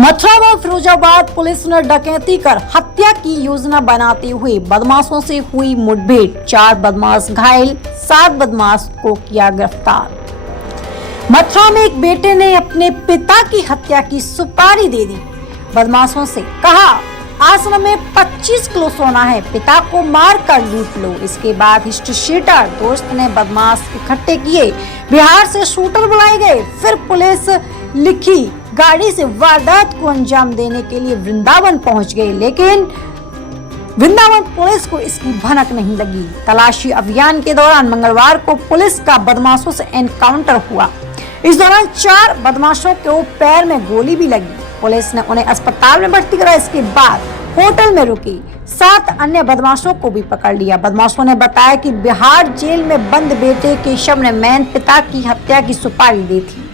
मथुरा व फिरोजाबाद पुलिस ने डकैती कर हत्या की योजना बनाते हुए बदमाशों से हुई मुठभेड़, 4 बदमाश घायल, 7 बदमाश को किया गिरफ्तार। मथुरा में एक बेटे ने अपने पिता की हत्या की सुपारी दे दी। बदमाशों से कहा, आश्रम में 25 किलो सोना है, पिता को मार कर लूट लो। इसके बाद हिस्ट्री शीटर दोस्त ने बदमाश इकट्ठे किए, बिहार से शूटर बुलाए गए। फिर पुलिस लिखी गाड़ी से वारदात को अंजाम देने के लिए वृंदावन पहुंच गए, लेकिन वृंदावन पुलिस को इसकी भनक नहीं लगी। तलाशी अभियान के दौरान मंगलवार को पुलिस का बदमाशों से एनकाउंटर हुआ। इस दौरान 4 बदमाशों को पैर में गोली भी लगी। पुलिस ने उन्हें अस्पताल में भर्ती कराया। इसके बाद होटल में रुकी 7 अन्य बदमाशों को भी पकड़ लिया। बदमाशों ने बताया कि बिहार जेल में बंद बेटे केशव ने मैन पिता की हत्या की सुपारी दी थी।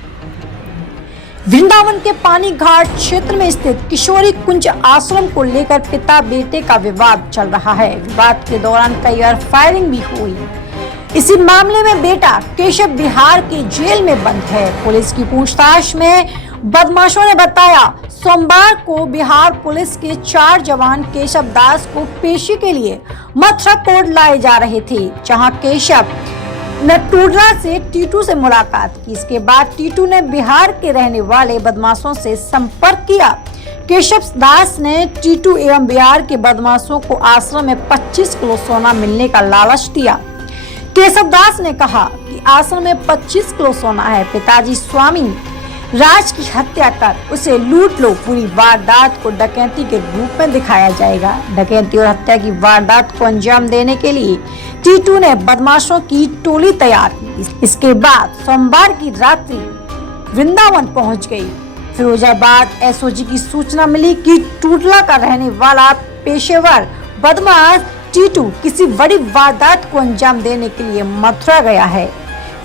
वृंदावन के पानी घाट क्षेत्र में स्थित किशोरी कुंज आश्रम को लेकर पिता बेटे का विवाद चल रहा है। विवाद के दौरान कई बार फायरिंग भी हुई। इसी मामले में बेटा केशव बिहार के जेल में बंद है। पुलिस की पूछताछ में बदमाशों ने बताया, सोमवार को बिहार पुलिस के 4 जवान केशव दास को पेशी के लिए मथुरा कोर्ट लाए जा रहे थे, जहां केशव ने टूडला से टीटू से मुलाकात की। इसके बाद टीटू ने बिहार के रहने वाले बदमाशों से संपर्क किया। केशव दास ने टीटू एवं बिहार के बदमाशों को आश्रम में 25 किलो सोना मिलने का लालच दिया। केशव दास ने कहा कि आश्रम में 25 किलो सोना है, पिताजी स्वामी राज की हत्या कर उसे लूट लो। पूरी वारदात को डकैती के रूप में दिखाया जाएगा। डकैती और हत्या की वारदात को अंजाम देने के लिए टीटू ने बदमाशों की टोली तैयार की। इसके बाद सोमवार की रात्रि वृंदावन पहुंच गई। फिरोजाबाद एसओजी की सूचना मिली कि टूडला का रहने वाला पेशेवर बदमाश टीटू किसी बड़ी वारदात को अंजाम देने के लिए मथुरा गया है।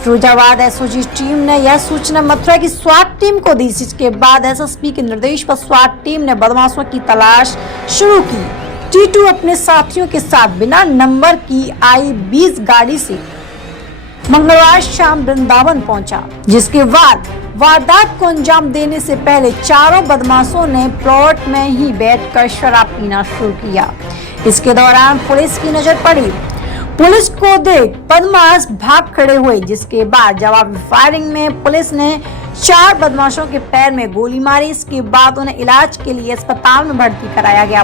फिरोजाबाद एसओजी टीम ने यह सूचना मथुरा की स्वाट टीम को दी। इसके बाद एसएसपी के निर्देश पर स्वाट टीम ने बदमाशों की तलाश शुरू की। टीटू अपने साथियों के साथ बिना नंबर की I-20 गाड़ी से मंगलवार शाम वृंदावन पहुंचा, जिसके बाद वारदात को अंजाम देने से पहले चारों बदमाशों ने प्लॉट में ही बैठकर शराब पीना शुरू किया। इसके दौरान पुलिस की नजर पड़ी। पुलिस को देख बदमाश भाग खड़े हुए, जिसके बाद जवाबी फायरिंग में पुलिस ने 4 बदमाशों के पैर में गोली मारी। इसके बाद उन्हें इलाज के लिए अस्पताल में भर्ती कराया गया।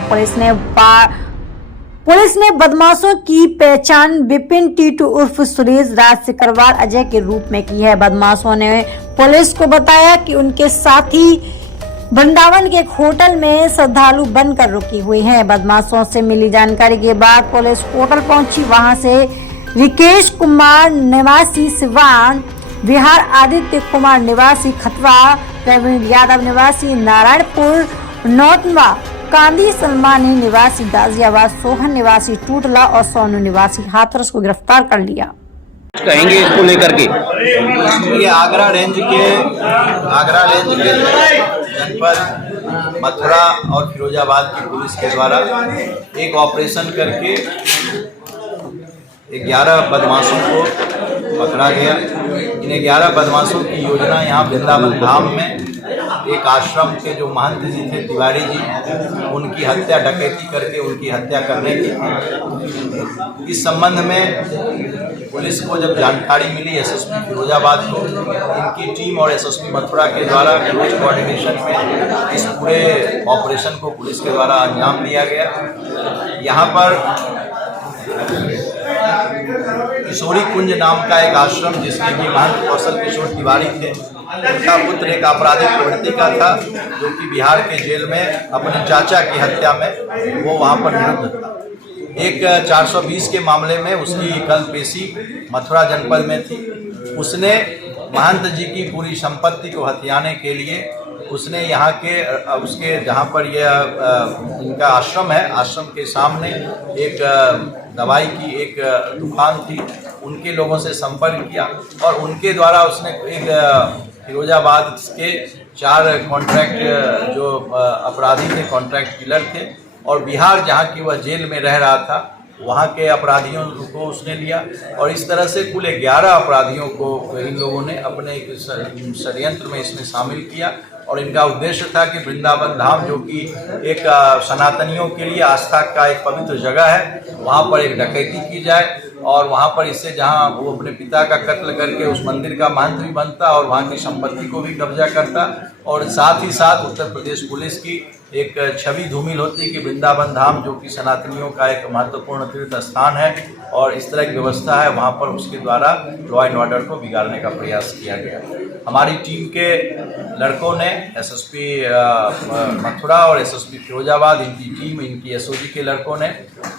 पुलिस ने बदमाशों की पहचान विपिन, टीटू उर्फ सुरेश, राज सिकरवार, अजय के रूप में की है। बदमाशों ने पुलिस को बताया कि उनके साथी वृंदावन के एक होटल में श्रद्धालु बनकर रुकी हुई हैं। बदमाशों से मिली जानकारी के बाद पुलिस होटल पहुंची। वहां से रिकेश कुमार निवासी सिवान, बिहार आदित्य कुमार निवासी खतवा, प्रवीण यादव निवासी नारायणपुर नौतनवा, कांदी सलमानी निवासी गाजियाबाद, सोहन निवासी टूडला और सोनू निवासी हाथरस को गिरफ्तार कर लिया। कहेंगे इसको लेकर के? ये आगरा रेंज के जनपद मथुरा और फिरोजाबाद की पुलिस के द्वारा एक ऑपरेशन करके 11 बदमाशों को पकड़ा गया। इन 11 बदमाशों की योजना यहाँ वृंदावन धाम में एक आश्रम के जो महंत जी थे तिवारी जी, उनकी हत्या डकैती करके उनकी हत्या करने की थी। इस संबंध में पुलिस को जब जानकारी मिली एसएसपी फिरोजाबाद को, इनकी टीम और एसएसपी मथुरा के द्वारा क्लोज कोऑर्डिनेशन में इस पूरे ऑपरेशन को पुलिस के द्वारा अंजाम दिया गया। यहाँ पर किशोरी कुंज नाम का एक आश्रम, जिसके कि महंत कौशल किशोर तिवारी थे, उनका पुत्र एक आपराधिक प्रवृत्ति का था, जो कि बिहार के जेल में अपने चाचा की हत्या में वो वहाँ पर निरुद्ध था। एक 420 के मामले में उसकी कल पेशी मथुरा जनपद में थी। उसने महंत जी की पूरी संपत्ति को हथियाने के लिए उसने यहाँ के उसके जहाँ पर यह इनका आश्रम है, आश्रम के सामने एक दवाई की एक दुकान थी, उनके लोगों से संपर्क किया और उनके द्वारा उसने एक फिरोजाबाद के 4 कॉन्ट्रैक्ट जो अपराधी थे, कॉन्ट्रैक्ट किलर थे, और बिहार जहाँ की वह जेल में रह रहा था, वहाँ के अपराधियों को उसने लिया और इस तरह से कुल 11 अपराधियों को इन लोगों ने अपने षड्यंत्र में इसमें शामिल किया और इनका उद्देश्य था कि वृंदावन धाम जो कि एक सनातनियों के लिए आस्था का एक पवित्र जगह है, वहाँ पर एक डकैती की जाए और वहाँ पर इससे जहाँ वो अपने पिता का कत्ल करके उस मंदिर का महंत भी बनता और वहाँ की संपत्ति को भी कब्जा करता, और साथ ही साथ उत्तर प्रदेश पुलिस की एक छवि धूमिल होती कि वृंदावन धाम जो कि सनातनियों का एक महत्वपूर्ण तीर्थ स्थान है और इस तरह की व्यवस्था है, वहाँ पर उसके द्वारा लॉ एंड ऑर्डर को बिगाड़ने का प्रयास किया गया। हमारी टीम के लड़कों ने एसएसपी मथुरा और एसएसपी फिरोजाबाद, इनकी टीम, इनकी एसओजी के लड़कों ने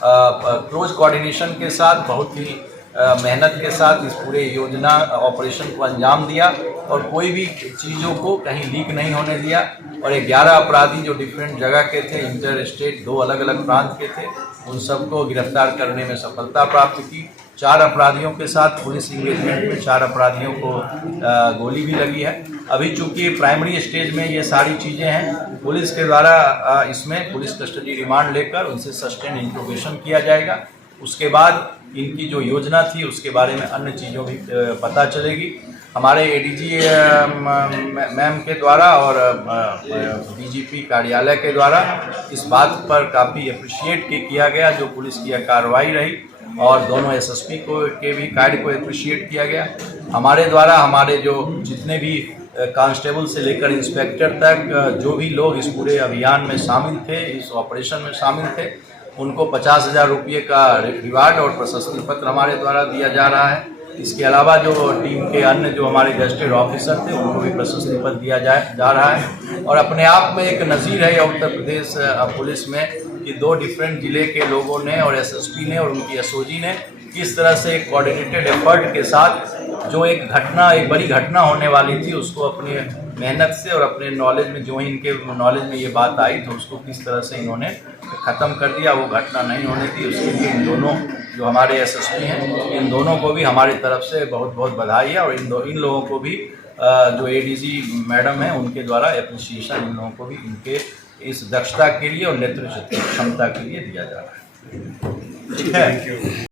क्लोज कोऑर्डिनेशन के साथ बहुत ही मेहनत के साथ इस पूरे योजना ऑपरेशन को अंजाम दिया और कोई भी चीज़ों को कहीं लीक नहीं होने दिया। और 11 अपराधी जो डिफरेंट जगह के थे, इंटर स्टेट 2 अलग अलग प्रांत के थे, उन सबको गिरफ्तार करने में सफलता प्राप्त की। 4 अपराधियों के साथ पुलिस इंगेजमेंट में 4 अपराधियों को गोली भी लगी है। अभी चूंकि प्राइमरी स्टेज में ये सारी चीज़ें हैं, पुलिस के द्वारा इसमें पुलिस कस्टडी रिमांड लेकर उनसे सस्टेन इंट्रोगेशन किया जाएगा। उसके बाद इनकी जो योजना थी उसके बारे में अन्य चीज़ों भी पता चलेगी। हमारे एडीजी मैम के द्वारा और डीजीपी कार्यालय के द्वारा इस बात पर काफ़ी अप्रिशिएट किया गया जो पुलिस की कार्रवाई रही, और दोनों एसएसपी के भी कार्य को अप्रिशिएट किया गया। हमारे द्वारा हमारे जो जितने भी कांस्टेबल से लेकर इंस्पेक्टर तक जो भी लोग इस पूरे अभियान में शामिल थे, इस ऑपरेशन में शामिल थे, उनको 50,000 रुपये का रिवार्ड और प्रशस्ति पत्र हमारे द्वारा दिया जा रहा है। इसके अलावा जो टीम के अन्य जो हमारे गजेटेड ऑफिसर थे उनको भी प्रशस्ति पत्र दिया जा रहा है। और अपने आप में एक नज़ीर है उत्तर प्रदेश पुलिस में कि 2 डिफरेंट ज़िले के लोगों ने और एसएसपी ने और उनकी एसओजी ने किस तरह से एक कोऑर्डिनेटेड एफर्ट के साथ जो एक बड़ी घटना होने वाली थी उसको अपनी मेहनत से और अपने नॉलेज में, जो ही इनके नॉलेज में ये बात आई तो उसको किस तरह से इन्होंने ख़त्म कर दिया, वो घटना नहीं होने थी। उसके लिए इन दोनों जो हमारे एसएसपी हैं, इन दोनों को भी हमारी तरफ से बहुत बहुत बधाई है। और इन लोगों को भी जो एडीजी मैडम हैं उनके द्वारा एप्रिसिएशन इन लोगों को भी इनके इस दक्षता के लिए और नेतृत्व क्षमता के लिए दिया जा रहा है। ठीक है।